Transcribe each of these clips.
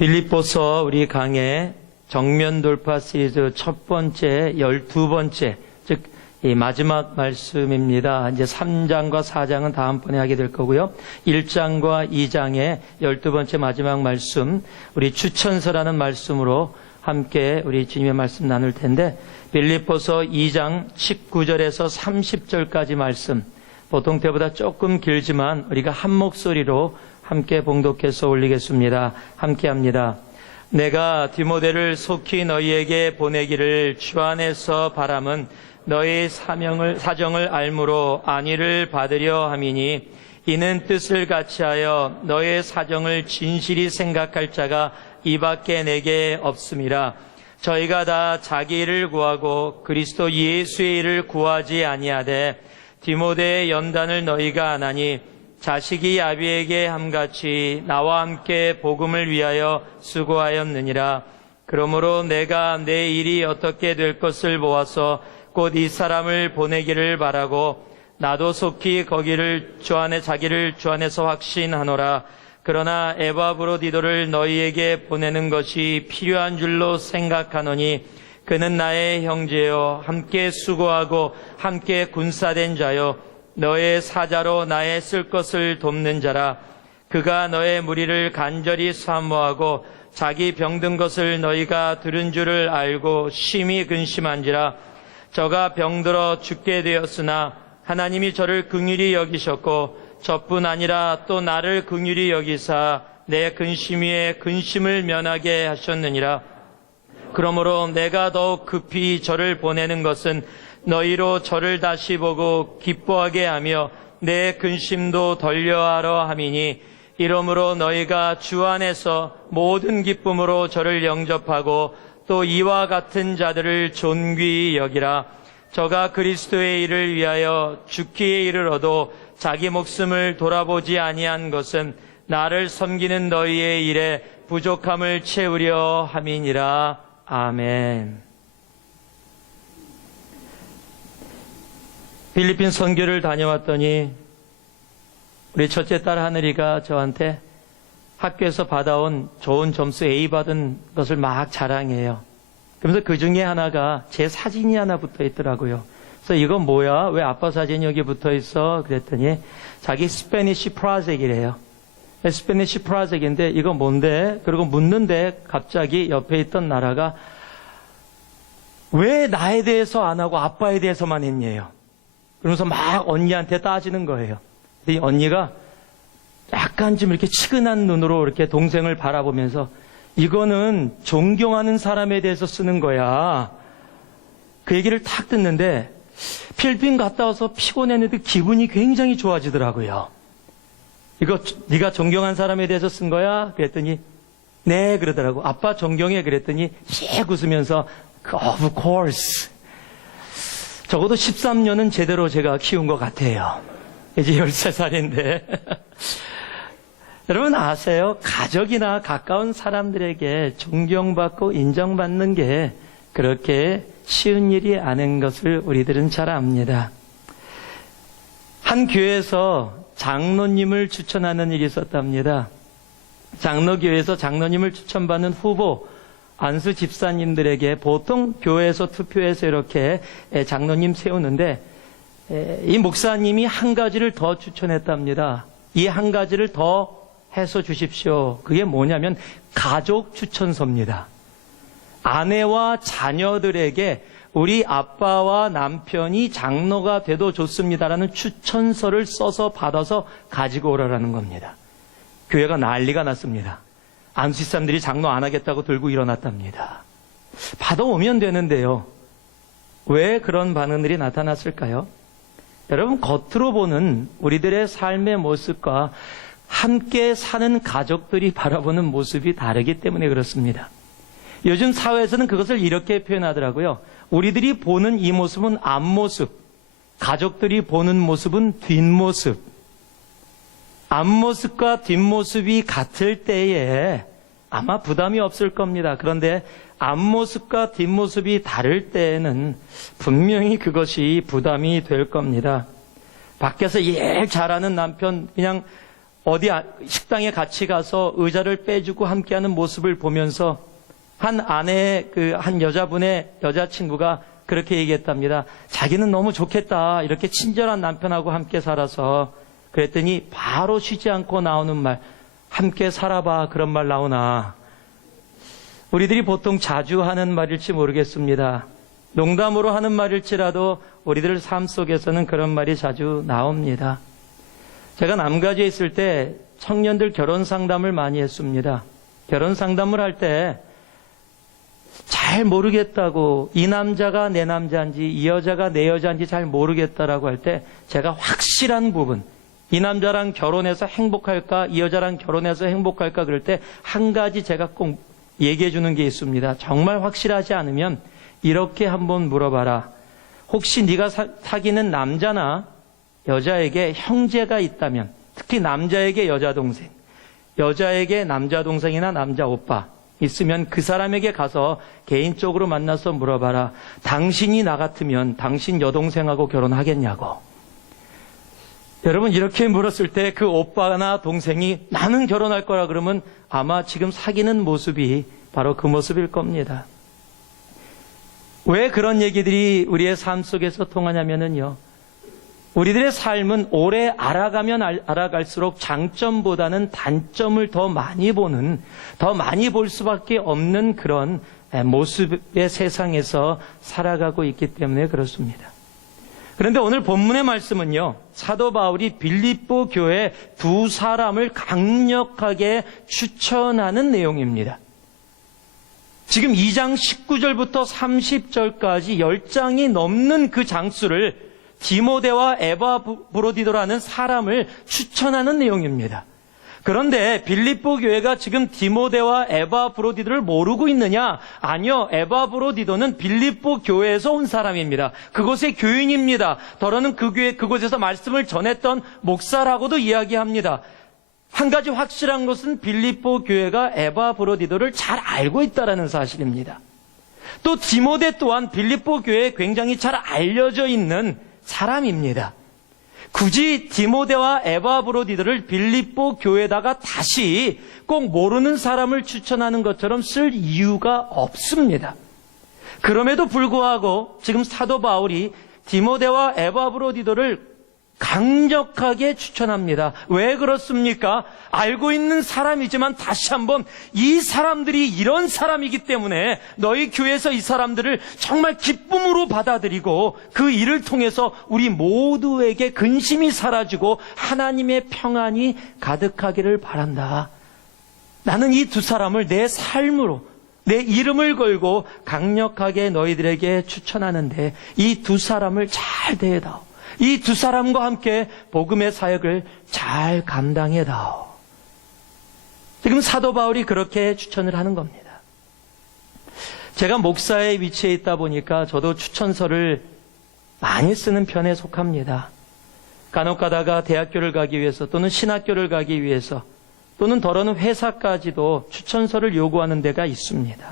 빌립보서 우리 강의 정면 돌파 시리즈 첫 번째 12번째, 즉 이 마지막 말씀입니다. 이제 3장과 4장은 다음번에 하게 될 거고요. 1장과 2장의 12번째 마지막 말씀, 우리 추천서라는 말씀으로 함께 우리 주님의 말씀 나눌 텐데, 빌립보서 2장 19절에서 30절까지 말씀, 보통 때보다 조금 길지만 우리가 한 목소리로 함께 봉독해서 올리겠습니다. 함께 합니다. 내가 디모데를 속히 너희에게 보내기를 주 안에서 바람은 너희 사정을 알므로 안위를 받으려 함이니, 이는 뜻을 같이하여 너의 사정을 진실히 생각할 자가 이밖에 내게 없음이라. 저희가 다 자기 일을 구하고 그리스도 예수의 일을 구하지 아니하되 디모데의 연단을 너희가 아나니, 자식이 아비에게 함같이 나와 함께 복음을 위하여 수고하였느니라. 그러므로 내가 내 일이 어떻게 될 것을 보아서 곧 이 사람을 보내기를 바라고, 나도 속히 거기를 자기를 주 안에서 확신하노라. 그러나 에바브로디도를 너희에게 보내는 것이 필요한 줄로 생각하노니, 그는 나의 형제요 함께 수고하고 함께 군사된 자요 너의 사자로 나의 쓸 것을 돕는 자라. 그가 너의 무리를 간절히 사모하고 자기 병든 것을 너희가 들은 줄을 알고 심히 근심한지라. 저가 병들어 죽게 되었으나 하나님이 저를 긍휼히 여기셨고, 저뿐 아니라 또 나를 긍휼히 여기사 내 근심 위에 근심을 면하게 하셨느니라. 그러므로 내가 더욱 급히 저를 보내는 것은 너희로 저를 다시 보고 기뻐하게 하며 내 근심도 덜려하려 함이니, 이러므로 너희가 주 안에서 모든 기쁨으로 저를 영접하고 또 이와 같은 자들을 존귀히 여기라. 저가 그리스도의 일을 위하여 죽기에 이르러도 자기 목숨을 돌아보지 아니한 것은 나를 섬기는 너희의 일에 부족함을 채우려 함이니라. 아멘. 필리핀 선교를 다녀왔더니 우리 첫째 딸 하늘이가 저한테 학교에서 받아온 좋은 점수 A 받은 것을 막 자랑해요. 그러면서 그 중에 하나가 제 사진이 하나 붙어 있더라고요. 그래서 이건 뭐야? 왜 아빠 사진이 여기 붙어 있어? 그랬더니 자기 스페니쉬 프로젝트이래요. 스페니쉬 프로젝트인데 이거 뭔데? 그리고 묻는데 갑자기 옆에 있던 나라가 왜 나에 대해서 안 하고 아빠에 대해서만 했냐요. 그러면서 막 언니한테 따지는 거예요. 이 언니가 약간 좀 이렇게 치근한 눈으로 이렇게 동생을 바라보면서, 이거는 존경하는 사람에 대해서 쓰는 거야. 그 얘기를 탁 듣는데 필리핀 갔다 와서 피곤했는데 기분이 굉장히 좋아지더라고요. 이거 네가 존경한 사람에 대해서 쓴 거야? 그랬더니 네 그러더라고. 아빠 존경해. 그랬더니 씩 웃으면서 of course. 적어도 13년은 제대로 제가 키운 것 같아요. 이제 13살인데. 여러분 아세요? 가족이나 가까운 사람들에게 존경받고 인정받는 게 그렇게 쉬운 일이 아닌 것을 우리들은 잘 압니다. 한 교회에서 장로님을 추천하는 일이 있었답니다. 장로교회에서 장로님을 추천받는 후보 안수 집사님들에게 보통 교회에서 투표해서 이렇게 장로님 세우는데, 이 목사님이 한 가지를 더 추천했답니다. 이 한 가지를 더 해서 주십시오. 그게 뭐냐면 가족 추천서입니다. 아내와 자녀들에게 우리 아빠와 남편이 장로가 돼도 좋습니다라는 추천서를 써서 받아서 가지고 오라라는 겁니다. 교회가 난리가 났습니다. 안수집사님들이 장로 안 하겠다고 들고 일어났답니다. 받아오면 되는데요. 왜 그런 반응들이 나타났을까요? 여러분, 겉으로 보는 우리들의 삶의 모습과 함께 사는 가족들이 바라보는 모습이 다르기 때문에 그렇습니다. 요즘 사회에서는 그것을 이렇게 표현하더라고요. 우리들이 보는 이 모습은 앞모습, 가족들이 보는 모습은 뒷모습. 앞모습과 뒷모습이 같을 때에 아마 부담이 없을 겁니다. 그런데 앞모습과 뒷모습이 다를 때에는 분명히 그것이 부담이 될 겁니다. 밖에서 일 잘하는 남편, 그냥 식당에 같이 가서 의자를 빼주고 함께하는 모습을 보면서 한 아내의 한 여자분의 여자친구가 그렇게 얘기했답니다. 자기는 너무 좋겠다. 이렇게 친절한 남편하고 함께 살아서. 그랬더니 바로 쉬지 않고 나오는 말, 함께 살아봐. 그런 말 나오나. 우리들이 보통 자주 하는 말일지 모르겠습니다. 농담으로 하는 말일지라도 우리들 삶 속에서는 그런 말이 자주 나옵니다. 제가 남가주에 있을 때 청년들 결혼 상담을 많이 했습니다. 결혼 상담을 할 때 잘 모르겠다고, 이 남자가 내 남자인지 이 여자가 내 여자인지 잘 모르겠다라고 할 때 제가 확실한 부분, 이 남자랑 결혼해서 행복할까, 이 여자랑 결혼해서 행복할까, 그럴 때 한 가지 제가 꼭 얘기해 주는 게 있습니다. 정말 확실하지 않으면 이렇게 한번 물어봐라. 혹시 네가 사귀는 남자나 여자에게 형제가 있다면, 특히 남자에게 여자 동생, 여자에게 남자 동생이나 남자 오빠 있으면 그 사람에게 가서 개인적으로 만나서 물어봐라. 당신이 나 같으면 당신 여동생하고 결혼하겠냐고. 여러분, 이렇게 물었을 때 그 오빠나 동생이 나는 결혼할 거라 그러면 아마 지금 사귀는 모습이 바로 그 모습일 겁니다. 왜 그런 얘기들이 우리의 삶 속에서 통하냐면요, 우리들의 삶은 오래 알아가면 알아갈수록 장점보다는 단점을 더 많이 볼 수밖에 없는 그런 모습의 세상에서 살아가고 있기 때문에 그렇습니다. 그런데 오늘 본문의 말씀은요, 사도 바울이 빌립보 교회 두 사람을 강력하게 추천하는 내용입니다. 지금 2장 19절부터 30절까지 10장이 넘는 그 장수를 디모데와 에바브로디도라는 사람을 추천하는 내용입니다. 그런데 빌립보 교회가 지금 디모데와 에바브로디도를 모르고 있느냐? 아니요. 에바브로디도는 빌립보 교회에서 온 사람입니다. 그곳의 교인입니다. 더러는 그곳에서 말씀을 전했던 목사라고도 이야기합니다. 한 가지 확실한 것은 빌립보 교회가 에바브로디도를 잘 알고 있다는 사실입니다. 또 디모데 또한 빌립보 교회에 굉장히 잘 알려져 있는 사람입니다. 굳이 디모데와 에바브로디도를 빌립보 교회에다가 다시 꼭 모르는 사람을 추천하는 것처럼 쓸 이유가 없습니다. 그럼에도 불구하고 지금 사도 바울이 디모데와 에바브로디도를 강력하게 추천합니다. 왜 그렇습니까? 알고 있는 사람이지만 다시 한번 이 사람들이 이런 사람이기 때문에 너희 교회에서 이 사람들을 정말 기쁨으로 받아들이고 그 일을 통해서 우리 모두에게 근심이 사라지고 하나님의 평안이 가득하기를 바란다. 나는 이 두 사람을 내 삶으로, 내 이름을 걸고 강력하게 너희들에게 추천하는데 이 두 사람을 잘 대해다오. 이 두 사람과 함께 복음의 사역을 잘 감당해다오. 지금 사도 바울이 그렇게 추천을 하는 겁니다. 제가 목사의 위치에 있다 보니까 저도 추천서를 많이 쓰는 편에 속합니다. 간혹 가다가 대학교를 가기 위해서 또는 신학교를 가기 위해서 또는 더러는 회사까지도 추천서를 요구하는 데가 있습니다.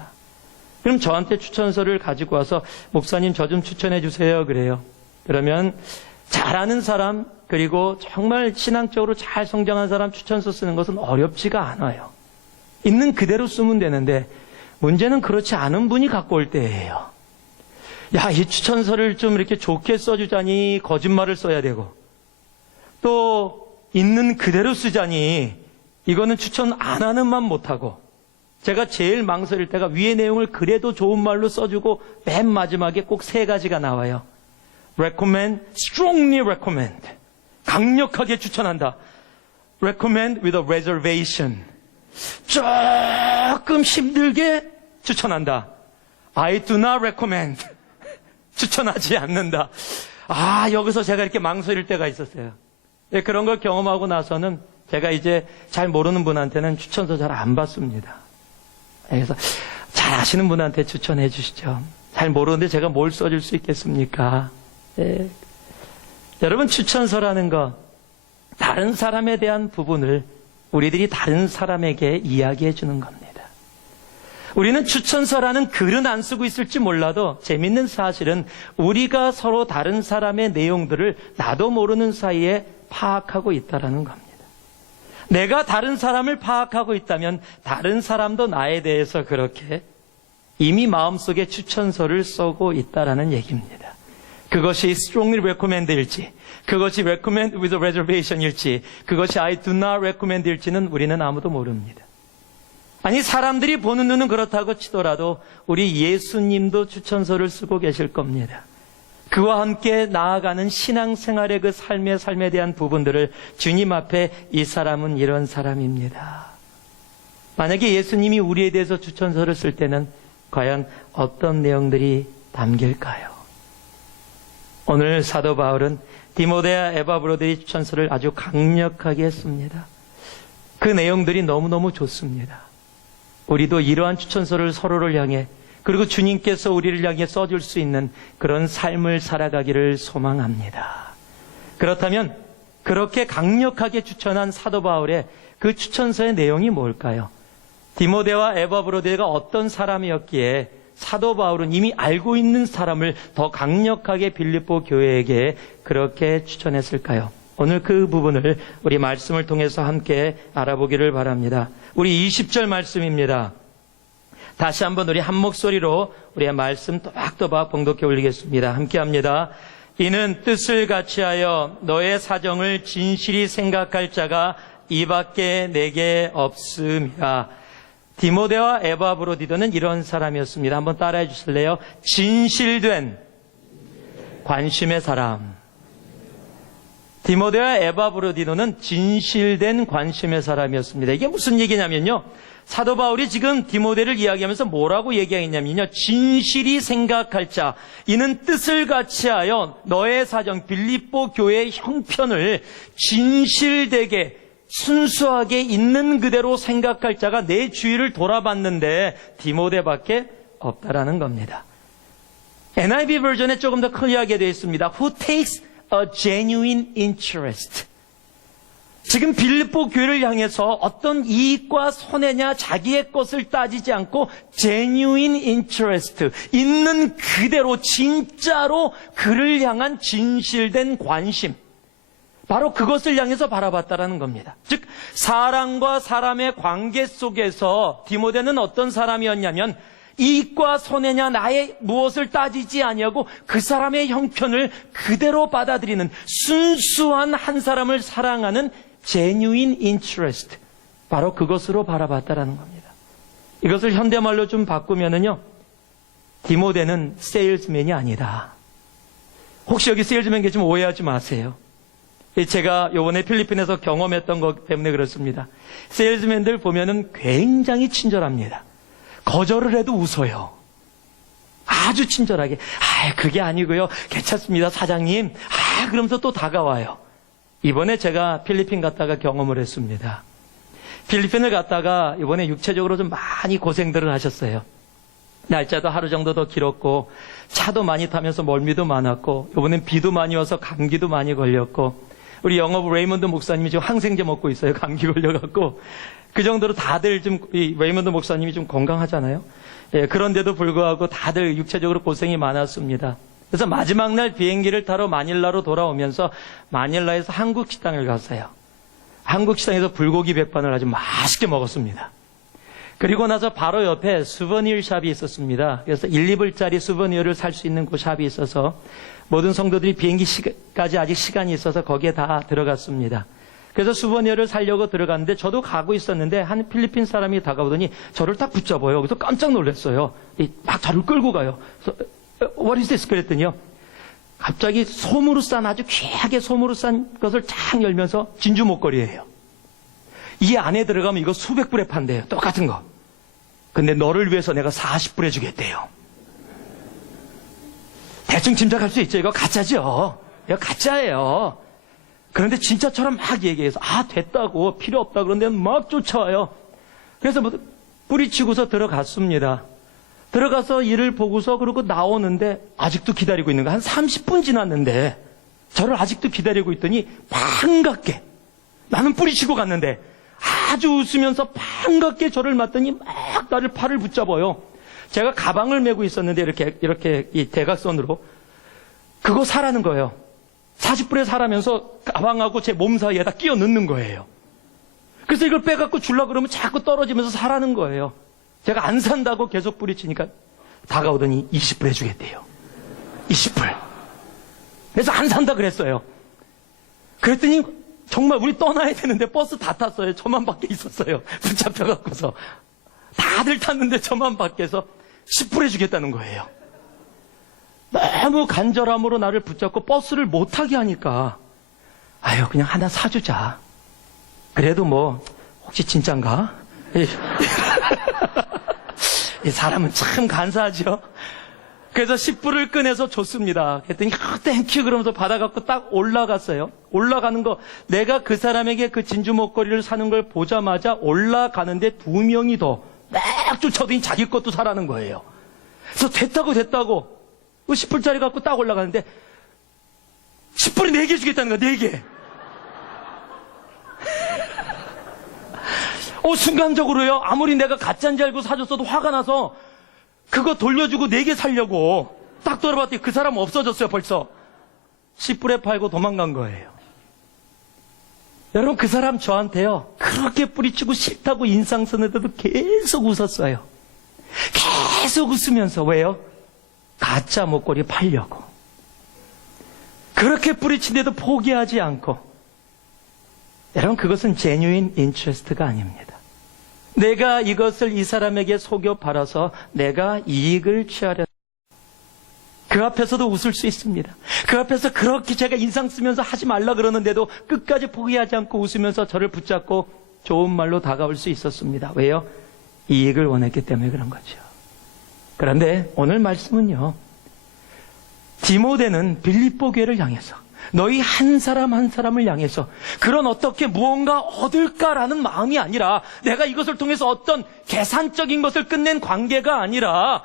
그럼 저한테 추천서를 가지고 와서 목사님 저 좀 추천해 주세요 그래요. 그러면 잘하는 사람, 그리고 정말 신앙적으로 잘 성장한 사람 추천서 쓰는 것은 어렵지가 않아요. 있는 그대로 쓰면 되는데 문제는 그렇지 않은 분이 갖고 올 때예요. 야, 이 추천서를 좀 이렇게 좋게 써주자니 거짓말을 써야 되고, 또 있는 그대로 쓰자니 이거는 추천 안 하는 만 못하고, 제가 제일 망설일 때가 위의 내용을 그래도 좋은 말로 써주고 맨 마지막에 꼭 세 가지가 나와요. recommend, strongly recommend. 강력하게 추천한다. recommend with a reservation. 조금 힘들게 추천한다. I do not recommend. 추천하지 않는다. 여기서 제가 이렇게 망설일 때가 있었어요. 그런 걸 경험하고 나서는 제가 이제 잘 모르는 분한테는 추천서 잘 안 받습니다. 그래서 잘 아시는 분한테 추천해 주시죠. 잘 모르는데 제가 뭘 써줄 수 있겠습니까? 네. 여러분, 추천서라는 거, 다른 사람에 대한 부분을 우리들이 다른 사람에게 이야기해 주는 겁니다. 우리는 추천서라는 글은 안 쓰고 있을지 몰라도 재밌는 사실은 우리가 서로 다른 사람의 내용들을 나도 모르는 사이에 파악하고 있다는 겁니다. 내가 다른 사람을 파악하고 있다면 다른 사람도 나에 대해서 그렇게 이미 마음속에 추천서를 써고 있다라는 얘기입니다. 그것이 strongly recommend일지, 그것이 recommend with a reservation일지, 그것이 I do not recommend일지는 우리는 아무도 모릅니다. 아니, 사람들이 보는 눈은 그렇다고 치더라도 우리 예수님도 추천서를 쓰고 계실 겁니다. 그와 함께 나아가는 신앙생활의 그 삶에 대한 부분들을 주님 앞에 이 사람은 이런 사람입니다. 만약에 예수님이 우리에 대해서 추천서를 쓸 때는 과연 어떤 내용들이 담길까요? 오늘 사도 바울은 디모데와 에바브로들의 추천서를 아주 강력하게 했습니다. 그 내용들이 너무너무 좋습니다. 우리도 이러한 추천서를 서로를 향해, 그리고 주님께서 우리를 향해 써줄 수 있는 그런 삶을 살아가기를 소망합니다. 그렇다면 그렇게 강력하게 추천한 사도 바울의 그 추천서의 내용이 뭘까요? 디모데와 에바브로데가 어떤 사람이었기에 사도 바울은 이미 알고 있는 사람을 더 강력하게 빌립보 교회에게 그렇게 추천했을까요? 오늘 그 부분을 우리 말씀을 통해서 함께 알아보기를 바랍니다. 우리 20절 말씀입니다. 다시 한번 우리 한 목소리로 우리의 말씀 또박또박 봉독해 올리겠습니다. 함께 합니다. 이는 뜻을 같이하여 너의 사정을 진실이 생각할 자가 이밖에 내게 없음이라. 디모데와 에바브로디도는 이런 사람이었습니다. 한번 따라해 주실래요? 진실된 관심의 사람. 디모데와 에바브로디도는 진실된 관심의 사람이었습니다. 이게 무슨 얘기냐면요, 사도 바울이 지금 디모데를 이야기하면서 뭐라고 얘기하겠냐면요, 진실이 생각할 자, 이는 뜻을 같이하여 너의 사정, 빌립보 교회의 형편을 진실되게 순수하게 있는 그대로 생각할 자가 내 주위를 돌아봤는데 디모데밖에 없다라는 겁니다. NIV 버전에 조금 더 클리어하게 되어 있습니다. Who takes a genuine interest. 지금 빌립보 교회를 향해서 어떤 이익과 손해냐 자기의 것을 따지지 않고 genuine interest, 있는 그대로 진짜로 그를 향한 진실된 관심, 바로 그것을 향해서 바라봤다라는 겁니다. 즉 사람과 사람의 관계 속에서 디모데는 어떤 사람이었냐면 이익과 손해냐 나의 무엇을 따지지 아니하고 그 사람의 형편을 그대로 받아들이는 순수한 한 사람을 사랑하는 genuine interest, 바로 그것으로 바라봤다라는 겁니다. 이것을 현대말로 좀 바꾸면은요, 디모데는 세일즈맨이 아니다. 혹시 여기 세일즈맨 계시면 오해하지 마세요. 제가 요번에 필리핀에서 경험했던 것 때문에 그렇습니다. 세일즈맨들 보면은 굉장히 친절합니다. 거절을 해도 웃어요. 아주 친절하게. 그게 아니고요, 괜찮습니다 사장님. 그러면서 또 다가와요. 이번에 제가 필리핀 갔다가 경험을 했습니다. 필리핀을 갔다가 이번에 육체적으로 좀 많이 고생들을 하셨어요. 날짜도 하루 정도 더 길었고 차도 많이 타면서 멀미도 많았고 이번엔 비도 많이 와서 감기도 많이 걸렸고 우리 영업 레이먼드 목사님이 지금 항생제 먹고 있어요. 감기 걸려갖고. 그 정도로 다들 좀, 이 레이먼드 목사님이 좀 건강하잖아요. 예, 그런데도 불구하고 다들 육체적으로 고생이 많았습니다. 그래서 마지막 날 비행기를 타러 마닐라로 돌아오면서 마닐라에서 한국 식당을 갔어요. 한국 식당에서 불고기 백반을 아주 맛있게 먹었습니다. 그리고 나서 바로 옆에 수버니어 샵이 있었습니다. 그래서 1~2불짜리 수버니어를 살 수 있는 그 샵이 있어서 모든 성도들이 비행기까지 아직 시간이 있어서 거기에 다 들어갔습니다. 그래서 수버니어를 사려고 들어갔는데 저도 가고 있었는데 한 필리핀 사람이 다가오더니 저를 딱 붙잡아요. 그래서 깜짝 놀랐어요. 막 저를 끌고 가요. 그래서 What is this? 그랬더니요, 갑자기 솜으로 싼, 아주 귀하게 솜으로 싼 것을 쫙 열면서 진주 목걸이에요. 이 안에 들어가면 이거 수백 불에 판대요. 똑같은 거. 근데 너를 위해서 내가 40불에 주겠대요. 대충 짐작할 수 있죠. 이거 가짜죠. 이거 가짜예요. 그런데 진짜처럼 막 얘기해서 됐다고, 필요 없다 그런데 막 쫓아와요. 그래서 뿌리치고서 들어갔습니다. 들어가서 일을 보고서 그러고 나오는데 아직도 기다리고 있는 거야. 한 30분 지났는데 저를 아직도 기다리고 있더니 반갑게, 나는 뿌리치고 갔는데 아주 웃으면서 반갑게 저를 맞더니 막 나를 팔을 붙잡아요. 제가 가방을 메고 있었는데 이렇게 이 대각선으로 그거 사라는 거예요. 40불에 사라면서 가방하고 제 몸 사이에다 끼워 넣는 거예요. 그래서 이걸 빼갖고 주려고 그러면 자꾸 떨어지면서 사라는 거예요. 제가 안 산다고 계속 뿌리치니까 다가오더니 20불 해주겠대요. 20불. 그래서 안 산다 그랬어요. 그랬더니 정말 우리 떠나야 되는데 버스 다 탔어요. 저만 밖에 있었어요. 붙잡혀갖고서. 다들 탔는데 저만 밖에서 10불 해주겠다는 거예요. 너무 간절함으로 나를 붙잡고 버스를 못 타게 하니까 아유 그냥 하나 사주자. 그래도 뭐 혹시 진짠가? 이 사람은 참 간사하죠. 그래서 10불을 꺼내서 줬습니다. 그랬더니 땡큐 그러면서 받아갖고 딱 올라갔어요. 올라가는 거 내가 그 사람에게 그 진주 목걸이를 사는 걸 보자마자 올라가는데 2명이 더 막 쫓아오더니 자기 것도 사라는 거예요. 그래서 됐다고 10불짜리 갖고 딱 올라가는데 10불이 4개 주겠다는 거야. 4개. 순간적으로요. 아무리 내가 가짜인지 알고 사줬어도 화가 나서 그거 돌려주고 4개 살려고 딱 돌아봤더니 그 사람 없어졌어요. 벌써 10불에 팔고 도망간 거예요. 여러분 그 사람 저한테요 그렇게 뿌리치고 싫다고 인상 쓰는데도 계속 웃었어요. 계속 웃으면서. 왜요? 가짜 목걸이 팔려고. 그렇게 뿌리친데도 포기하지 않고. 여러분 그것은 genuine interest가 아닙니다. 내가 이것을 이 사람에게 속여 팔아서 내가 이익을 취하려. 그 앞에서도 웃을 수 있습니다. 그 앞에서 그렇게 제가 인상 쓰면서 하지 말라 그러는데도 끝까지 포기하지 않고 웃으면서 저를 붙잡고 좋은 말로 다가올 수 있었습니다. 왜요? 이익을 원했기 때문에 그런 거죠. 그런데 오늘 말씀은요. 디모데는 빌립보 교회를 향해서 너희 한 사람 한 사람을 향해서 그런 어떻게 무언가 얻을까라는 마음이 아니라 내가 이것을 통해서 어떤 계산적인 것을 끝낸 관계가 아니라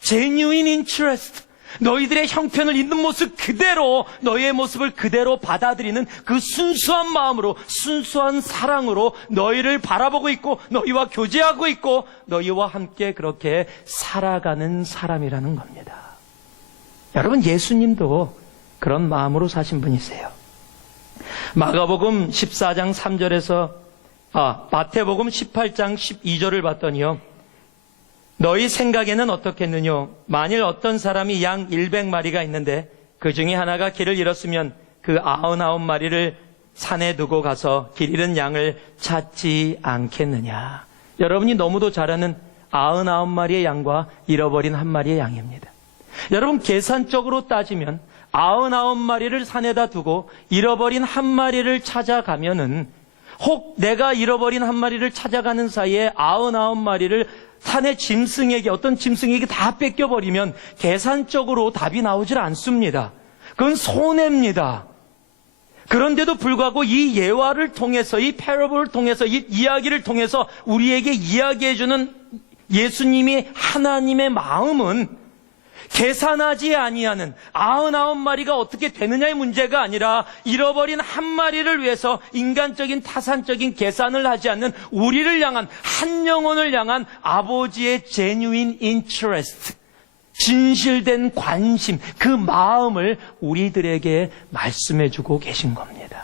genuine interest, 너희들의 형편을 있는 모습 그대로 너희의 모습을 그대로 받아들이는 그 순수한 마음으로 순수한 사랑으로 너희를 바라보고 있고 너희와 교제하고 있고 너희와 함께 그렇게 살아가는 사람이라는 겁니다. 여러분 예수님도 그런 마음으로 사신 분이세요. 마가복음 14장 3절에서 마태복음 18장 12절을 봤더니요. 너희 생각에는 어떻겠느냐? 만일 어떤 사람이 양 100마리가 있는데 그 중에 하나가 길을 잃었으면 그 99마리를 산에 두고 가서 길 잃은 양을 찾지 않겠느냐? 여러분이 너무도 잘 아는 99마리의 양과 잃어버린 1마리의 양입니다. 여러분 계산적으로 따지면 99마리를 산에다 두고 잃어버린 1마리를 찾아가면은 혹 내가 잃어버린 1마리를 찾아가는 사이에 99마리를 산의 짐승에게 어떤 짐승에게 다 뺏겨버리면 계산적으로 답이 나오질 않습니다. 그건 손해입니다. 그런데도 불구하고 이 예화를 통해서 이 패러블을 통해서 이 이야기를 통해서 우리에게 이야기해주는 예수님이 하나님의 마음은 계산하지 아니하는 99마리가 어떻게 되느냐의 문제가 아니라 잃어버린 1마리를 위해서 인간적인 타산적인 계산을 하지 않는 우리를 향한 한 영혼을 향한 아버지의 genuine interest, 진실된 관심, 그 마음을 우리들에게 말씀해주고 계신 겁니다.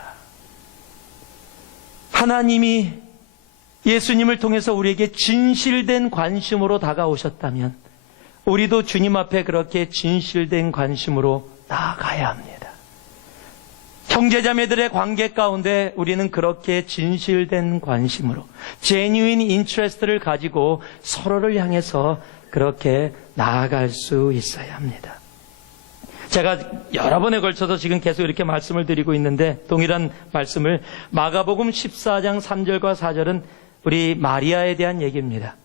하나님이 예수님을 통해서 우리에게 진실된 관심으로 다가오셨다면 우리도 주님 앞에 그렇게 진실된 관심으로 나아가야 합니다. 형제자매들의 관계 가운데 우리는 그렇게 진실된 관심으로 genuine interest를 가지고 서로를 향해서 그렇게 나아갈 수 있어야 합니다. 제가 여러 번에 걸쳐서 지금 계속 이렇게 말씀을 드리고 있는데 동일한 말씀을 마가복음 14장 3절과 4절은 우리 마리아에 대한 얘기입니다.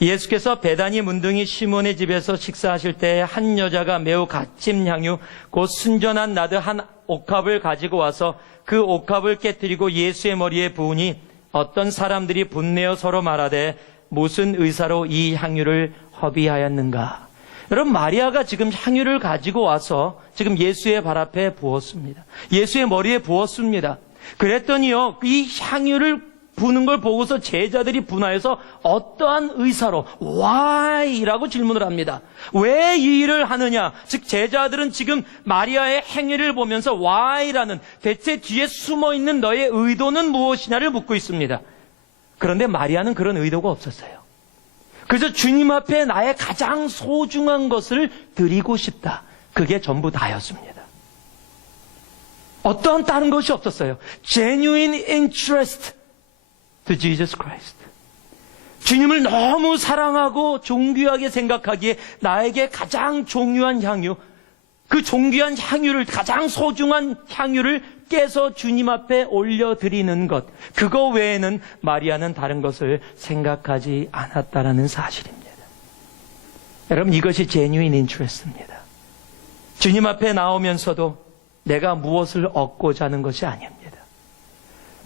예수께서 베다니 문둥이 시몬의 집에서 식사하실 때 한 여자가 매우 갓진 향유 곧 순전한 나드 한 옥합을 가지고 와서 그 옥합을 깨뜨리고 예수의 머리에 부으니 어떤 사람들이 분내어 서로 말하되 무슨 의사로 이 향유를 허비하였는가. 여러분 마리아가 지금 향유를 가지고 와서 지금 예수의 발 앞에 부었습니다. 예수의 머리에 부었습니다. 그랬더니요 이 향유를 부는 걸 보고서 제자들이 분하여서 어떠한 의사로 why라고 질문을 합니다. 왜 이 일을 하느냐? 즉 제자들은 지금 마리아의 행위를 보면서 why라는 대체 뒤에 숨어있는 너의 의도는 무엇이냐를 묻고 있습니다. 그런데 마리아는 그런 의도가 없었어요. 그래서 주님 앞에 나의 가장 소중한 것을 드리고 싶다. 그게 전부 다였습니다. 어떠한 다른 것이 없었어요. Genuine interest to Jesus Christ. 주님을 너무 사랑하고 존귀하게 생각하기에 나에게 가장 중요한 향유, 그 존귀한 향유를, 가장 소중한 향유를 깨서 주님 앞에 올려드리는 것, 그거 외에는 마리아는 다른 것을 생각하지 않았다라는 사실입니다. 여러분, 이것이 genuine interest입니다. 주님 앞에 나오면서도 내가 무엇을 얻고자 하는 것이 아닙니다.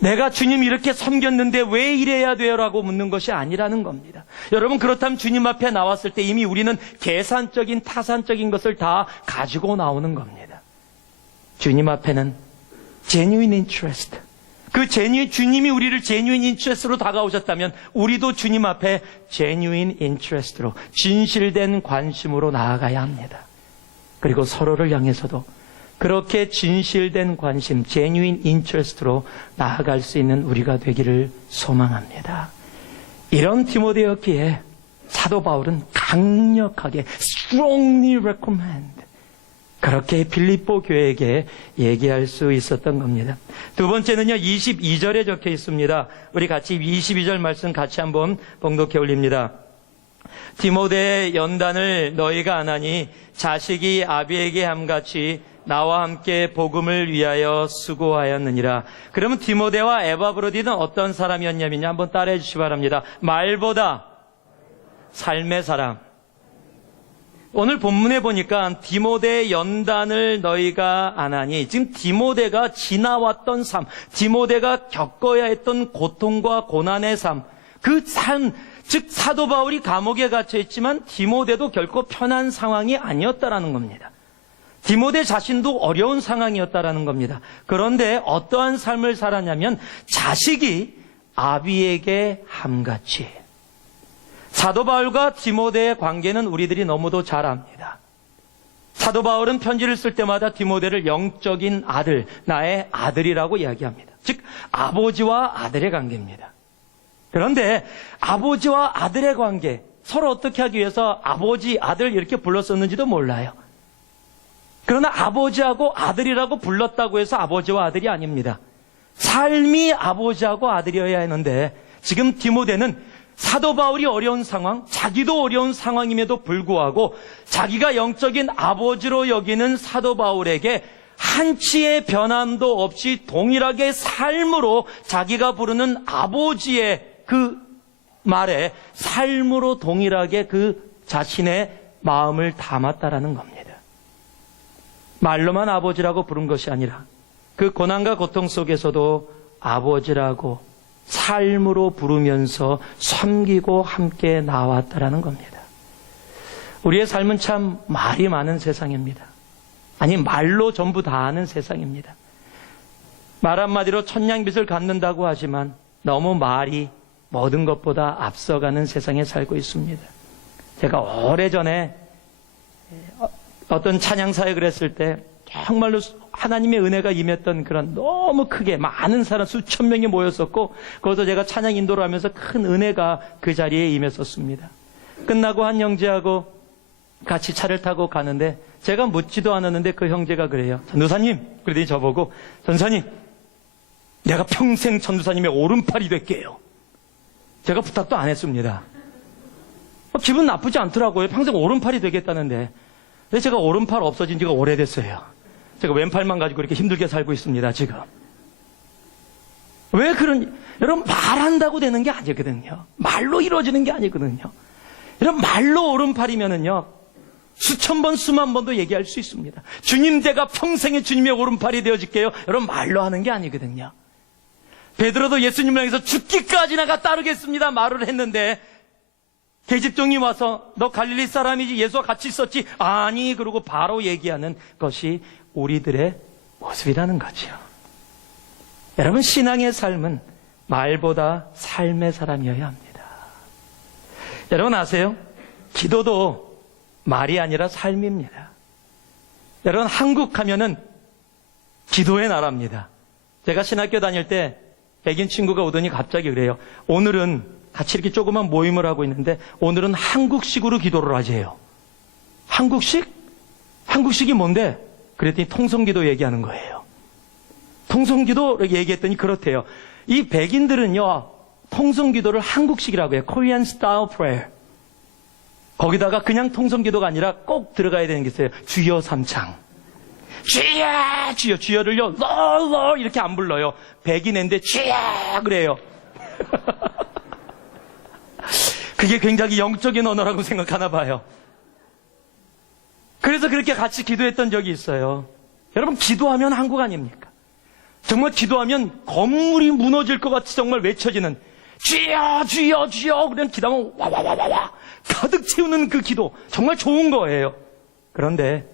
내가 주님 이렇게 섬겼는데 왜 이래야 돼요? 라고 묻는 것이 아니라는 겁니다. 여러분, 그렇다면 주님 앞에 나왔을 때 이미 우리는 계산적인, 타산적인 것을 다 가지고 나오는 겁니다. 주님 앞에는 genuine interest, 주님이 우리를 genuine interest로 다가오셨다면 우리도 주님 앞에 genuine interest로, 진실된 관심으로 나아가야 합니다. 그리고 서로를 향해서도 그렇게 진실된 관심, genuine interest로 나아갈 수 있는 우리가 되기를 소망합니다. 이런 디모데였기에 사도 바울은 강력하게 strongly recommend, 그렇게 빌립보 교회에게 얘기할 수 있었던 겁니다. 두 번째는요, 22절에 적혀 있습니다. 우리 같이 22절 말씀 같이 한번 봉독해 올립니다. 디모데의 연단을 너희가 안 하니 자식이 아비에게 함같이 나와 함께 복음을 위하여 수고하였느니라. 그러면 디모데와 에바브로디는 어떤 사람이었냐면요, 한번 따라해 주시기 바랍니다. 말보다 삶의 사람. 오늘 본문에 보니까 디모데의 연단을 너희가 안 하니, 지금 디모데가 지나왔던 삶, 디모데가 겪어야 했던 고통과 고난의 삶, 그 삶, 즉 사도 바울이 감옥에 갇혀 있지만 디모데도 결코 편한 상황이 아니었다라는 겁니다. 디모데 자신도 어려운 상황이었다라는 겁니다. 그런데 어떠한 삶을 살았냐면 자식이 아비에게 함같이. 사도 바울과 디모데의 관계는 우리들이 너무도 잘 압니다. 사도 바울은 편지를 쓸 때마다 디모데를 영적인 아들, 나의 아들이라고 이야기합니다. 즉 아버지와 아들의 관계입니다. 그런데 아버지와 아들의 관계, 서로 어떻게 하기 위해서 아버지, 아들 이렇게 불렀었는지도 몰라요. 그러나 아버지하고 아들이라고 불렀다고 해서 아버지와 아들이 아닙니다. 삶이 아버지하고 아들이어야 하는데, 지금 디모데는 사도 바울이 어려운 상황, 자기도 어려운 상황임에도 불구하고 자기가 영적인 아버지로 여기는 사도 바울에게 한치의 변함도 없이 동일하게 삶으로, 자기가 부르는 아버지의 그 말에 삶으로 동일하게 그 자신의 마음을 담았다라는 겁니다. 말로만 아버지라고 부른 것이 아니라 그 고난과 고통 속에서도 아버지라고 삶으로 부르면서 섬기고 함께 나왔다라는 겁니다. 우리의 삶은 참 말이 많은 세상입니다. 아니, 말로 전부 다 아는 세상입니다. 말 한마디로 천냥빚을 갚는다고 하지만 너무 말이 모든 것보다 앞서가는 세상에 살고 있습니다. 제가 오래전에 어떤 찬양 사역을 했을 때 정말로 하나님의 은혜가 임했던 그런 너무 크게 많은 사람, 수천 명이 모였었고, 거기서 제가 찬양 인도를 하면서 큰 은혜가 그 자리에 임했었습니다. 끝나고 한 형제하고 같이 차를 타고 가는데 제가 묻지도 않았는데 그 형제가 그래요. 전도사님, 그러더니 저보고, 전도사님, 내가 평생 전도사님의 오른팔이 될게요. 제가 부탁도 안 했습니다. 기분 나쁘지 않더라고요. 평생 오른팔이 되겠다는데. 근데 제가 오른팔 없어진 지가 오래됐어요. 제가 왼팔만 가지고 이렇게 힘들게 살고 있습니다, 지금. 왜 여러분, 말한다고 되는 게 아니거든요. 말로 이루어지는 게 아니거든요. 여러분, 말로 오른팔이면은요, 수천 번, 수만 번도 얘기할 수 있습니다. 주님, 제가 평생에 주님의 오른팔이 되어질게요. 여러분, 말로 하는 게 아니거든요. 베드로도 예수님을 향해서 죽기까지 내가 따르겠습니다 말을 했는데, 계집종이 와서 너 갈릴리 사람이지, 예수와 같이 있었지? 아니, 그러고 바로 얘기하는 것이 우리들의 모습이라는 거죠. 여러분, 신앙의 삶은 말보다 삶의 사람이어야 합니다. 여러분 아세요? 기도도 말이 아니라 삶입니다. 여러분, 한국 하면은 기도의 나라입니다. 제가 신학교 다닐 때 백인 친구가 오더니 갑자기 그래요. 오늘은 같이 이렇게 조그만 모임을 하고 있는데 오늘은 한국식으로 기도를 하재요. 한국식? 한국식이 뭔데? 그랬더니 통성기도 얘기하는 거예요. 통성기도 얘기했더니 그렇대요. 이 백인들은요, 통성기도를 한국식이라고 해요. Korean style prayer. 거기다가 그냥 통성기도가 아니라 꼭 들어가야 되는 게 있어요. 주여 삼창. 주여! 주여! 주여를요, 너 이렇게 안 불러요. 백인인데 주여! 그래요. 그게 굉장히 영적인 언어라고 생각하나 봐요. 그래서 그렇게 같이 기도했던 적이 있어요. 여러분, 기도하면 한국 아닙니까? 정말 기도하면 건물이 무너질 것 같이 정말 외쳐지는 주여 주여 주여 그냥 기도하면 와와와와 가득 채우는 그 기도 정말 좋은 거예요. 그런데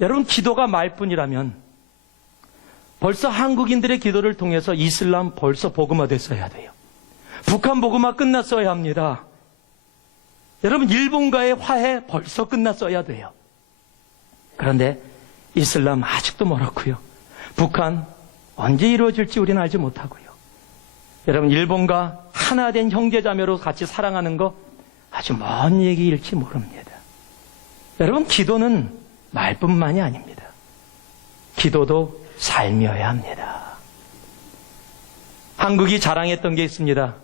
여러분, 기도가 말뿐이라면 벌써 한국인들의 기도를 통해서 이슬람 벌써 복음화 됐어야 돼요. 북한 복음화 끝났어야 합니다. 여러분, 일본과의 화해 벌써 끝났어야 돼요. 그런데 이슬람 아직도 멀었고요. 북한 언제 이루어질지 우리는 알지 못하고요. 여러분, 일본과 하나 된 형제자매로 같이 사랑하는 거 아주 먼 얘기일지 모릅니다. 여러분, 기도는 말뿐만이 아닙니다. 기도도 삶이어야 합니다. 한국이 자랑했던 게 있습니다.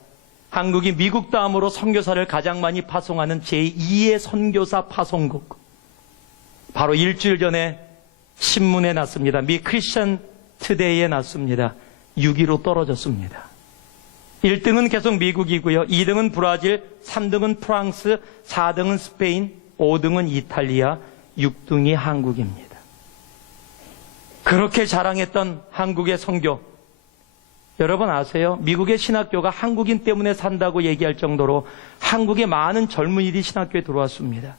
한국이 미국 다음으로 선교사를 가장 많이 파송하는 제2의 선교사 파송국. 바로 일주일 전에 신문에 났습니다. 미 크리스천 투데이에 났습니다. 6위로 떨어졌습니다. 1등은 계속 미국이고요. 2등은 브라질, 3등은 프랑스, 4등은 스페인, 5등은 이탈리아, 6등이 한국입니다. 그렇게 자랑했던 한국의 선교. 여러분 아세요? 미국의 신학교가 한국인 때문에 산다고 얘기할 정도로 한국의 많은 젊은이들이 신학교에 들어왔습니다.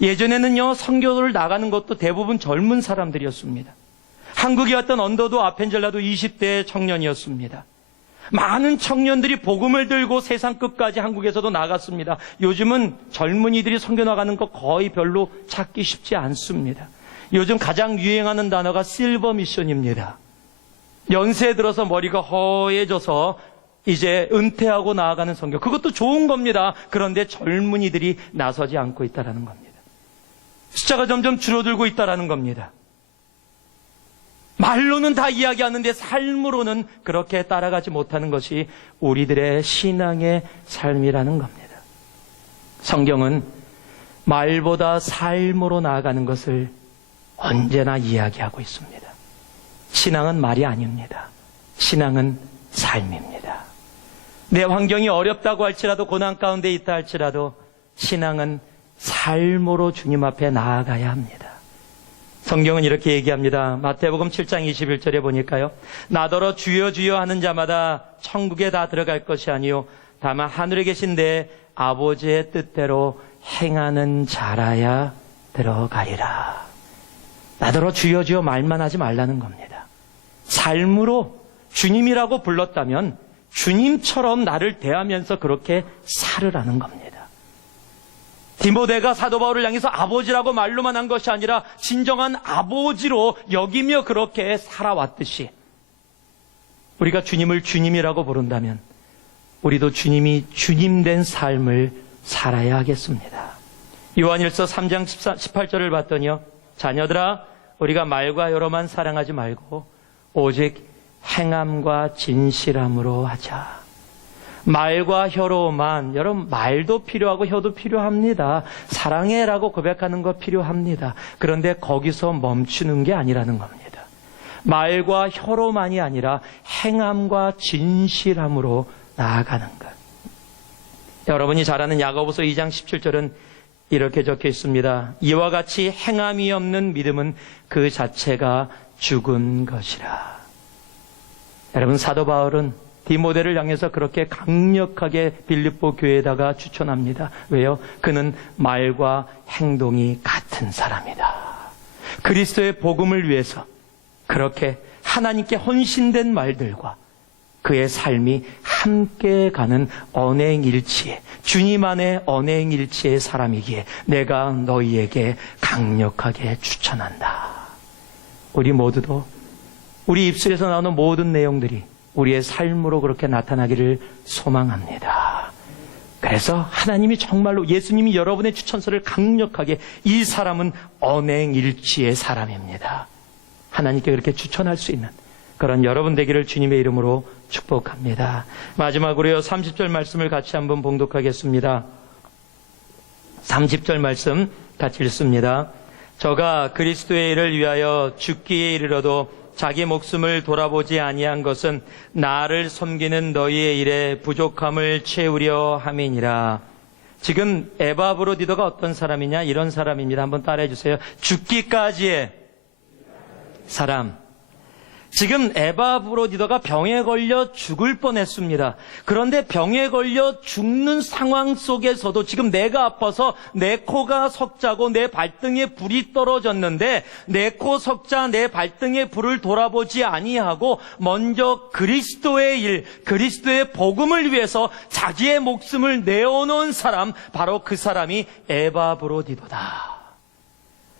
예전에는요, 선교를 나가는 것도 대부분 젊은 사람들이었습니다. 한국에 왔던 언더도 아펜젤라도 20대 청년이었습니다. 많은 청년들이 복음을 들고 세상 끝까지 한국에서도 나갔습니다. 요즘은 젊은이들이 선교 나가는 거 거의 별로 찾기 쉽지 않습니다. 요즘 가장 유행하는 단어가 실버 미션입니다. 연세 들어서 머리가 허해져서 이제 은퇴하고 나아가는 선교. 그것도 좋은 겁니다. 그런데 젊은이들이 나서지 않고 있다는 겁니다. 숫자가 점점 줄어들고 있다는 겁니다. 말로는 다 이야기하는데 삶으로는 그렇게 따라가지 못하는 것이 우리들의 신앙의 삶이라는 겁니다. 성경은 말보다 삶으로 나아가는 것을 언제나 이야기하고 있습니다. 신앙은 말이 아닙니다. 신앙은 삶입니다. 내 환경이 어렵다고 할지라도, 고난 가운데 있다 할지라도 신앙은 삶으로 주님 앞에 나아가야 합니다. 성경은 이렇게 얘기합니다. 마태복음 7장 21절에 보니까요. 나더러 주여 주여 하는 자마다 천국에 다 들어갈 것이 아니요 다만 하늘에 계신 내 아버지의 뜻대로 행하는 자라야 들어가리라. 나더러 주여 주여 말만 하지 말라는 겁니다. 삶으로 주님이라고 불렀다면 주님처럼 나를 대하면서 그렇게 살으라는 겁니다. 디모데가 사도 바울을 향해서 아버지라고 말로만 한 것이 아니라 진정한 아버지로 여기며 그렇게 살아왔듯이 우리가 주님을 주님이라고 부른다면 우리도 주님이 주님된 삶을 살아야 하겠습니다. 요한일서 3장 18절을 봤더니요. 자녀들아, 우리가 말과 혀로만 사랑하지 말고 오직 행함과 진실함으로 하자. 말과 혀로만, 여러분 말도 필요하고 혀도 필요합니다. 사랑해라고 고백하는 거 필요합니다. 그런데 거기서 멈추는 게 아니라는 겁니다. 말과 혀로만이 아니라 행함과 진실함으로 나아가는 것. 여러분이 잘 아는 야고보서 2장 17절은 이렇게 적혀 있습니다. 이와 같이 행함이 없는 믿음은 그 자체가 죽은 것이라. 여러분, 사도 바울은 디모데를 향해서 그렇게 강력하게 빌립보 교회에다가 추천합니다. 왜요? 그는 말과 행동이 같은 사람이다. 그리스도의 복음을 위해서 그렇게 하나님께 헌신된 말들과 그의 삶이 함께 가는 언행일치의, 주님 안의 언행일치의 사람이기에 내가 너희에게 강력하게 추천한다. 우리 모두도 우리 입술에서 나오는 모든 내용들이 우리의 삶으로 그렇게 나타나기를 소망합니다. 그래서 하나님이 정말로 예수님이 여러분의 추천서를 강력하게 이 사람은 언행일치의 사람입니다. 하나님께 그렇게 추천할 수 있는 그런 여러분 되기를 주님의 이름으로 축복합니다. 마지막으로요, 30절 말씀을 같이 한번 봉독하겠습니다. 30절 말씀 같이 읽습니다. 저가 그리스도의 일을 위하여 죽기에 이르러도 자기 목숨을 돌아보지 아니한 것은 나를 섬기는 너희의 일에 부족함을 채우려 함이니라. 지금 에바브로디도가 어떤 사람이냐? 이런 사람입니다. 한번 따라해 주세요. 죽기까지의 사람. 지금 에바브로디도가 병에 걸려 죽을 뻔했습니다. 그런데 병에 걸려 죽는 상황 속에서도 지금 내가 아파서 내 코가 석자고 내 발등에 불이 떨어졌는데 내 코 석자 내 발등에 불을 돌아보지 아니하고 먼저 그리스도의 일, 그리스도의 복음을 위해서 자기의 목숨을 내어놓은 사람, 바로 그 사람이 에바브로디도다.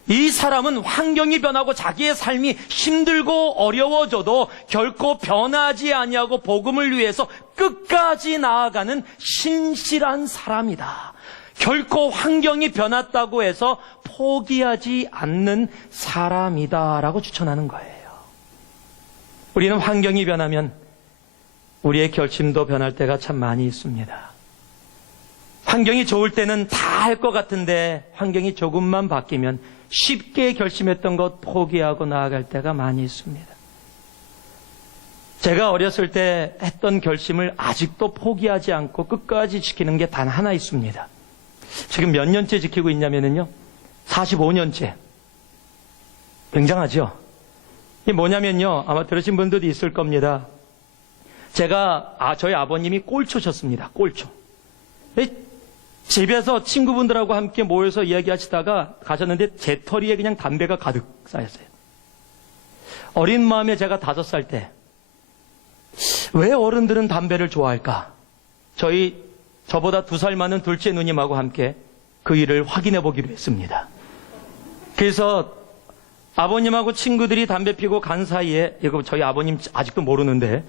이 사람은 환경이 변하고 자기의 삶이 힘들고 어려워져도 결코 변하지 아니하고 복음을 위해서 끝까지 나아가는 신실한 사람이다. 결코 환경이 변했다고 해서 포기하지 않는 사람이다라고 추천하는 거예요. 우리는 환경이 변하면 우리의 결심도 변할 때가 참 많이 있습니다. 환경이 좋을 때는 다 할 것 같은데 환경이 조금만 바뀌면 쉽게 결심했던 것 포기하고 나아갈 때가 많이 있습니다. 제가 어렸을 때 했던 결심을 아직도 포기하지 않고 끝까지 지키는 게 단 하나 있습니다. 지금 몇 년째 지키고 있냐면요, 45년째. 굉장하죠? 이게 뭐냐면요, 아마 들으신 분들도 있을 겁니다. 저희 아버님이 꼴초셨습니다. 꼴초. 집에서 친구분들하고 함께 모여서 이야기하시다가 가셨는데 제 털이에 그냥 담배가 가득 쌓였어요. 어린 마음에 제가 5살 때 왜 어른들은 담배를 좋아할까? 저보다 2살 많은 둘째 누님하고 함께 그 일을 확인해 보기로 했습니다. 그래서 아버님하고 친구들이 담배 피고 간 사이에, 이거 저희 아버님 아직도 모르는데,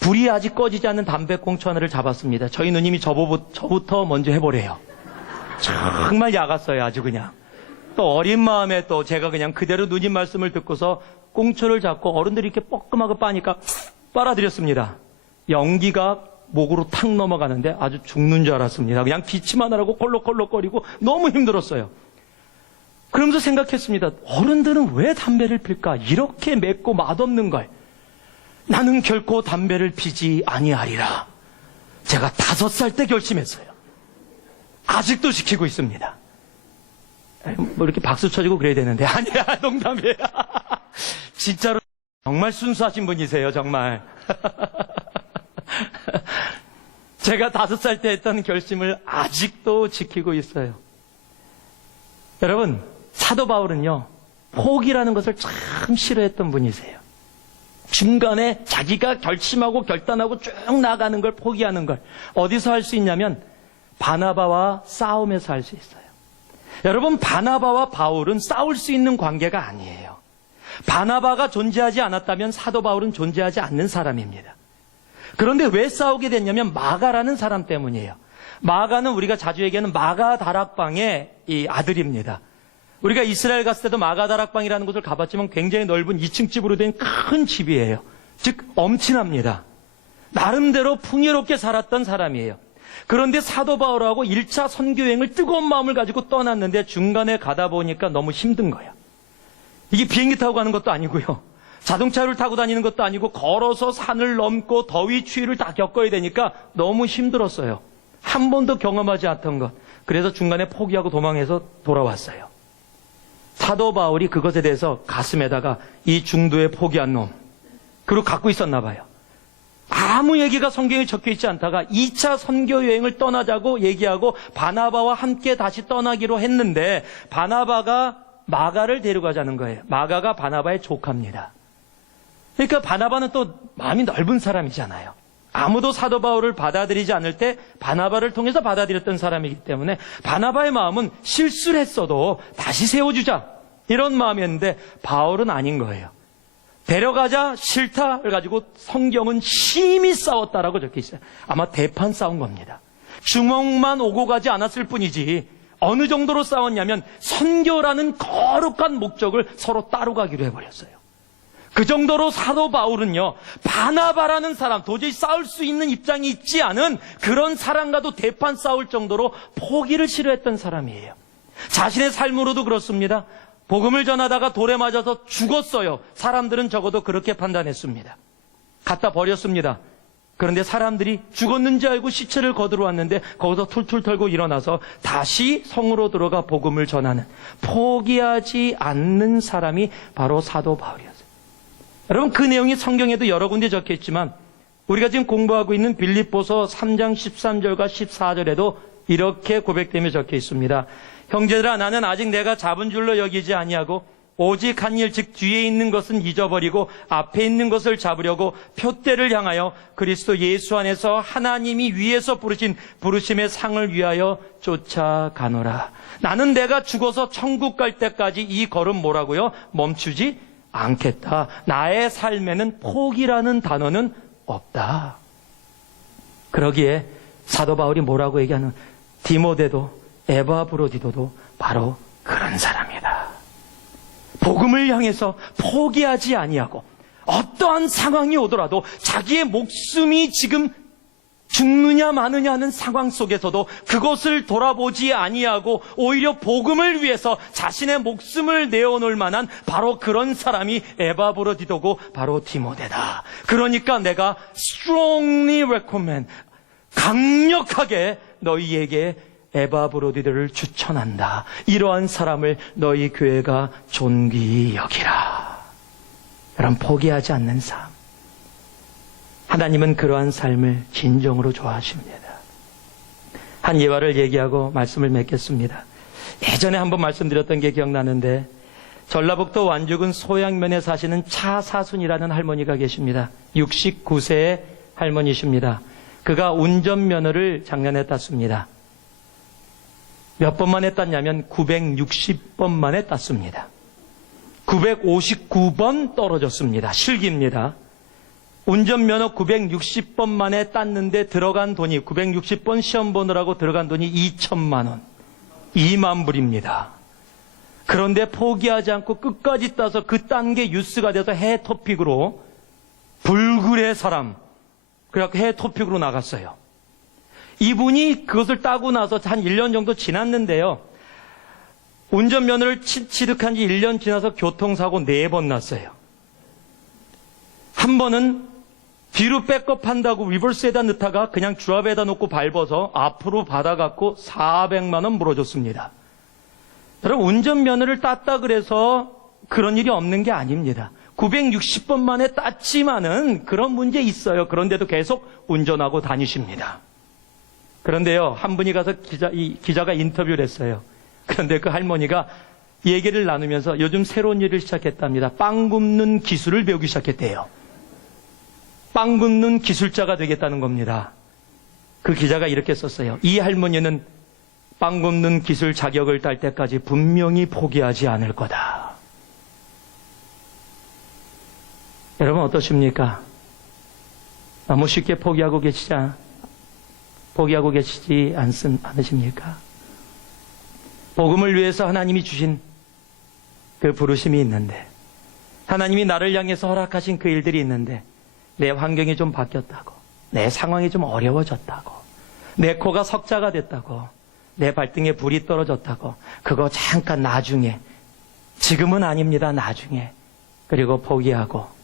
불이 아직 꺼지지 않는 담배꽁초 하나를 잡았습니다. 저희 누님이 저부터 먼저 해보래요. 정말 야갔어요, 아주 그냥. 또 어린 마음에 또 제가 그냥 그대로 누님 말씀을 듣고서 꽁초를 잡고 어른들이 이렇게 뻐끔하고 빠니까 빨아들였습니다. 연기가 목으로 탁 넘어가는데 아주 죽는 줄 알았습니다. 그냥 기침하느라고 콜록콜록거리고 너무 힘들었어요. 그러면서 생각했습니다. 어른들은 왜 담배를 필까? 이렇게 맵고 맛없는 걸. 나는 결코 담배를 피지 아니하리라. 제가 5살 때 결심했어요. 아직도 지키고 있습니다. 뭐 이렇게 박수 쳐주고 그래야 되는데, 아니야, 농담이에요. 진짜로 정말 순수하신 분이세요, 정말. 제가 5살 때 했던 결심을 아직도 지키고 있어요. 여러분, 사도 바울은요, 포기라는 것을 참 싫어했던 분이세요. 중간에 자기가 결심하고 결단하고 쭉 나가는 걸 포기하는 걸 어디서 할 수 있냐면 바나바와 싸움에서 할 수 있어요. 여러분, 바나바와 바울은 싸울 수 있는 관계가 아니에요. 바나바가 존재하지 않았다면 사도 바울은 존재하지 않는 사람입니다. 그런데 왜 싸우게 됐냐면 마가라는 사람 때문이에요. 마가는 우리가 자주 얘기하는 마가 다락방의 이 아들입니다. 우리가 이스라엘 갔을 때도 마가 다락방이라는 곳을 가봤지만 굉장히 넓은 2층 집으로 된 큰 집이에요. 즉 엄친합니다. 나름대로 풍요롭게 살았던 사람이에요. 그런데 사도 바울하고 1차 선교여행을 뜨거운 마음을 가지고 떠났는데 중간에 가다 보니까 너무 힘든 거예요. 이게 비행기 타고 가는 것도 아니고요, 자동차를 타고 다니는 것도 아니고 걸어서 산을 넘고 더위 추위를 다 겪어야 되니까 너무 힘들었어요. 한 번도 경험하지 않던 것. 그래서 중간에 포기하고 도망해서 돌아왔어요. 사도 바울이 그것에 대해서 가슴에다가 이 중도에 포기한 놈, 그리고 갖고 있었나 봐요. 아무 얘기가 성경에 적혀 있지 않다가 2차 선교 여행을 떠나자고 얘기하고 바나바와 함께 다시 떠나기로 했는데 바나바가 마가를 데려가자는 거예요. 마가가 바나바의 조카입니다. 그러니까 바나바는 또 마음이 넓은 사람이잖아요. 아무도 사도 바울을 받아들이지 않을 때 바나바를 통해서 받아들였던 사람이기 때문에 바나바의 마음은 실수를 했어도 다시 세워주자, 이런 마음이었는데 바울은 아닌 거예요. 데려가자 싫다를 가지고 성경은 심히 싸웠다라고 적혀 있어요. 아마 대판 싸운 겁니다. 주먹만 오고 가지 않았을 뿐이지 어느 정도로 싸웠냐면 선교라는 거룩한 목적을 서로 따로 가기로 해버렸어요. 그 정도로 사도 바울은요, 바나바라는 사람, 도저히 싸울 수 있는 입장이 있지 않은 그런 사람과도 대판 싸울 정도로 포기를 싫어했던 사람이에요. 자신의 삶으로도 그렇습니다. 복음을 전하다가 돌에 맞아서 죽었어요. 사람들은 적어도 그렇게 판단했습니다. 갖다 버렸습니다. 그런데 사람들이 죽었는지 알고 시체를 거두러 왔는데 거기서 툴툴 털고 일어나서 다시 성으로 들어가 복음을 전하는, 포기하지 않는 사람이 바로 사도 바울이었어요. 여러분, 그 내용이 성경에도 여러 군데 적혀 있지만 우리가 지금 공부하고 있는 빌립보서 3장 13절과 14절에도 이렇게 고백되며 적혀 있습니다. 형제들아, 나는 아직 내가 잡은 줄로 여기지 아니하고 오직 한 일, 즉 뒤에 있는 것은 잊어버리고 앞에 있는 것을 잡으려고 표대를 향하여 그리스도 예수 안에서 하나님이 위에서 부르신 부르심의 상을 위하여 쫓아가노라. 나는 내가 죽어서 천국 갈 때까지 이 걸음 뭐라고요? 멈추지 않겠다. 나의 삶에는 포기라는 단어는 없다. 그러기에 사도 바울이 뭐라고 얘기하는, 디모데도 에바브로디도도 바로 그런 사람이다. 복음을 향해서 포기하지 아니하고 어떠한 상황이 오더라도 자기의 목숨이 지금 죽느냐 마느냐 하는 상황 속에서도 그것을 돌아보지 아니하고 오히려 복음을 위해서 자신의 목숨을 내어놓을 만한 바로 그런 사람이 에바브로디도고 바로 디모데다. 그러니까 내가 strongly recommend, 강력하게 너희에게 에바브로디도를 추천한다. 이러한 사람을 너희 교회가 존귀히 여기라. 여러분, 포기하지 않는 삶, 하나님은 그러한 삶을 진정으로 좋아하십니다. 한 예화를 얘기하고 말씀을 맺겠습니다. 예전에 한번 말씀드렸던 게 기억나는데, 전라북도 완주군 소양면에 사시는 차사순이라는 할머니가 계십니다. 69세의 할머니십니다. 그가 운전면허를 작년에 땄습니다. 몇 번 만에 땄냐면 960번 만에 땄습니다. 959번 떨어졌습니다. 실기입니다. 운전면허 960번 만에 땄는데 들어간 돈이, 960번 시험 보느라고 들어간 돈이 2천만 원, 2만 불입니다. 그런데 포기하지 않고 끝까지 따서 그 딴 게 뉴스가 돼서 해외 토픽으로, 불굴의 사람, 그래갖고 해외 토픽으로 나갔어요. 이분이 그것을 따고 나서 한 1년 정도 지났는데요, 운전면허를 취득한 지 1년 지나서 교통사고 4번 났어요. 한 번은 뒤로 백업한다고 리버스에다 넣다가 그냥 주압에다 놓고 밟아서 앞으로 받아갖고 400만 원 물어줬습니다. 여러분, 운전면허를 땄다 그래서 그런 일이 없는 게 아닙니다. 960번 만에 땄지만은 그런 문제 있어요. 그런데도 계속 운전하고 다니십니다. 그런데요, 한 분이 가서 기자가 인터뷰를 했어요. 그런데 그 할머니가 얘기를 나누면서 요즘 새로운 일을 시작했답니다. 빵 굽는 기술을 배우기 시작했대요. 빵 굽는 기술자가 되겠다는 겁니다. 그 기자가 이렇게 썼어요. 이 할머니는 빵 굽는 기술 자격을 딸 때까지 분명히 포기하지 않을 거다. 여러분, 어떠십니까? 너무 쉽게 포기하고 계시지 않으십니까? 복음을 위해서 하나님이 주신 그 부르심이 있는데, 하나님이 나를 향해서 허락하신 그 일들이 있는데, 내 환경이 좀 바뀌었다고, 내 상황이 좀 어려워졌다고, 내 코가 석자가 됐다고, 내 발등에 불이 떨어졌다고, 그거 잠깐 나중에, 지금은 아닙니다, 나중에, 그리고 포기하고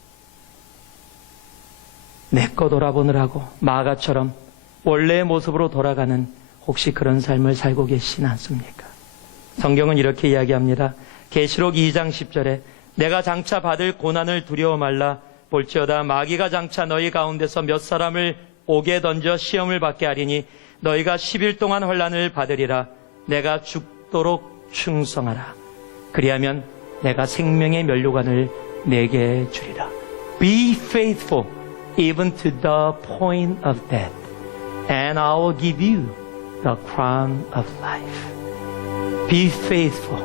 내 거 돌아보느라고 마가처럼 원래의 모습으로 돌아가는, 혹시 그런 삶을 살고 계시지 않습니까? 성경은 이렇게 이야기합니다. 계시록 2장 10절에 내가 장차 받을 고난을 두려워 말라. 볼지어다 마귀가 장차 너희 가운데서 몇 사람을 옥에 던져 시험을 받게 하리니 너희가 10일 동안 환난을 받으리라. 내가 죽도록 충성하라. 그리하면 내가 생명의 면류관을 내게 주리라. Be faithful even to the point of death, and I will give you the crown of life. Be faithful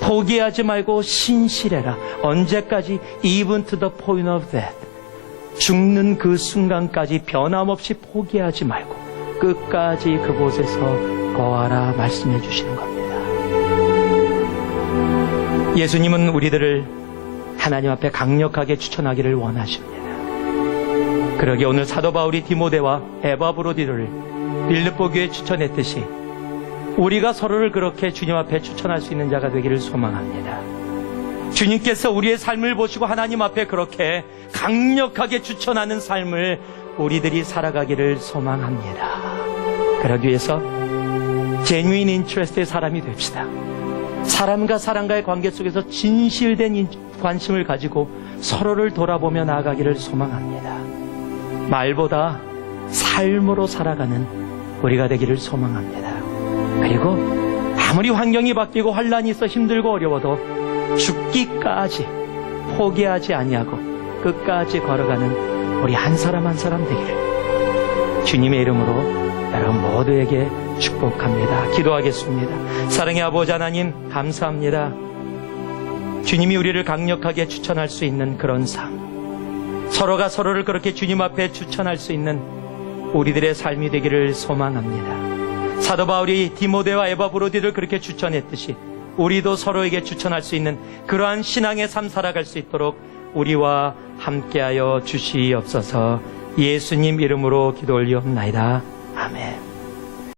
포기하지 말고 신실해라. 언제까지? Even to the point of death. 죽는 그 순간까지 변함없이 포기하지 말고 끝까지 그곳에서 거하라 말씀해 주시는 겁니다. 예수님은 우리들을 하나님 앞에 강력하게 추천하기를 원하십니다. 그러기에 오늘 사도 바울이 디모데와 에바브로디를 빌립보 교회에 추천했듯이 우리가 서로를 그렇게 주님 앞에 추천할 수 있는 자가 되기를 소망합니다. 주님께서 우리의 삶을 보시고 하나님 앞에 그렇게 강력하게 추천하는 삶을 우리들이 살아가기를 소망합니다. 그러기 위해서 genuine interest의 사람이 됩시다. 사람과 사람과의 관계 속에서 진실된 관심을 가지고 서로를 돌아보며 나아가기를 소망합니다. 말보다 삶으로 살아가는 우리가 되기를 소망합니다. 그리고 아무리 환경이 바뀌고 환란이 있어 힘들고 어려워도 죽기까지 포기하지 아니하고 끝까지 걸어가는 우리 한 사람 한 사람 되기를 주님의 이름으로 여러분 모두에게 축복합니다. 기도하겠습니다. 사랑의 아버지 하나님 감사합니다. 주님이 우리를 강력하게 추천할 수 있는 그런 삶, 서로가 서로를 그렇게 주님 앞에 추천할 수 있는 우리들의 삶이 되기를 소망합니다. 사도 바울이 디모데와 에바브로디를 그렇게 추천했듯이 우리도 서로에게 추천할 수 있는 그러한 신앙의 삶 살아갈 수 있도록 우리와 함께하여 주시옵소서. 예수님 이름으로 기도 올리옵나이다.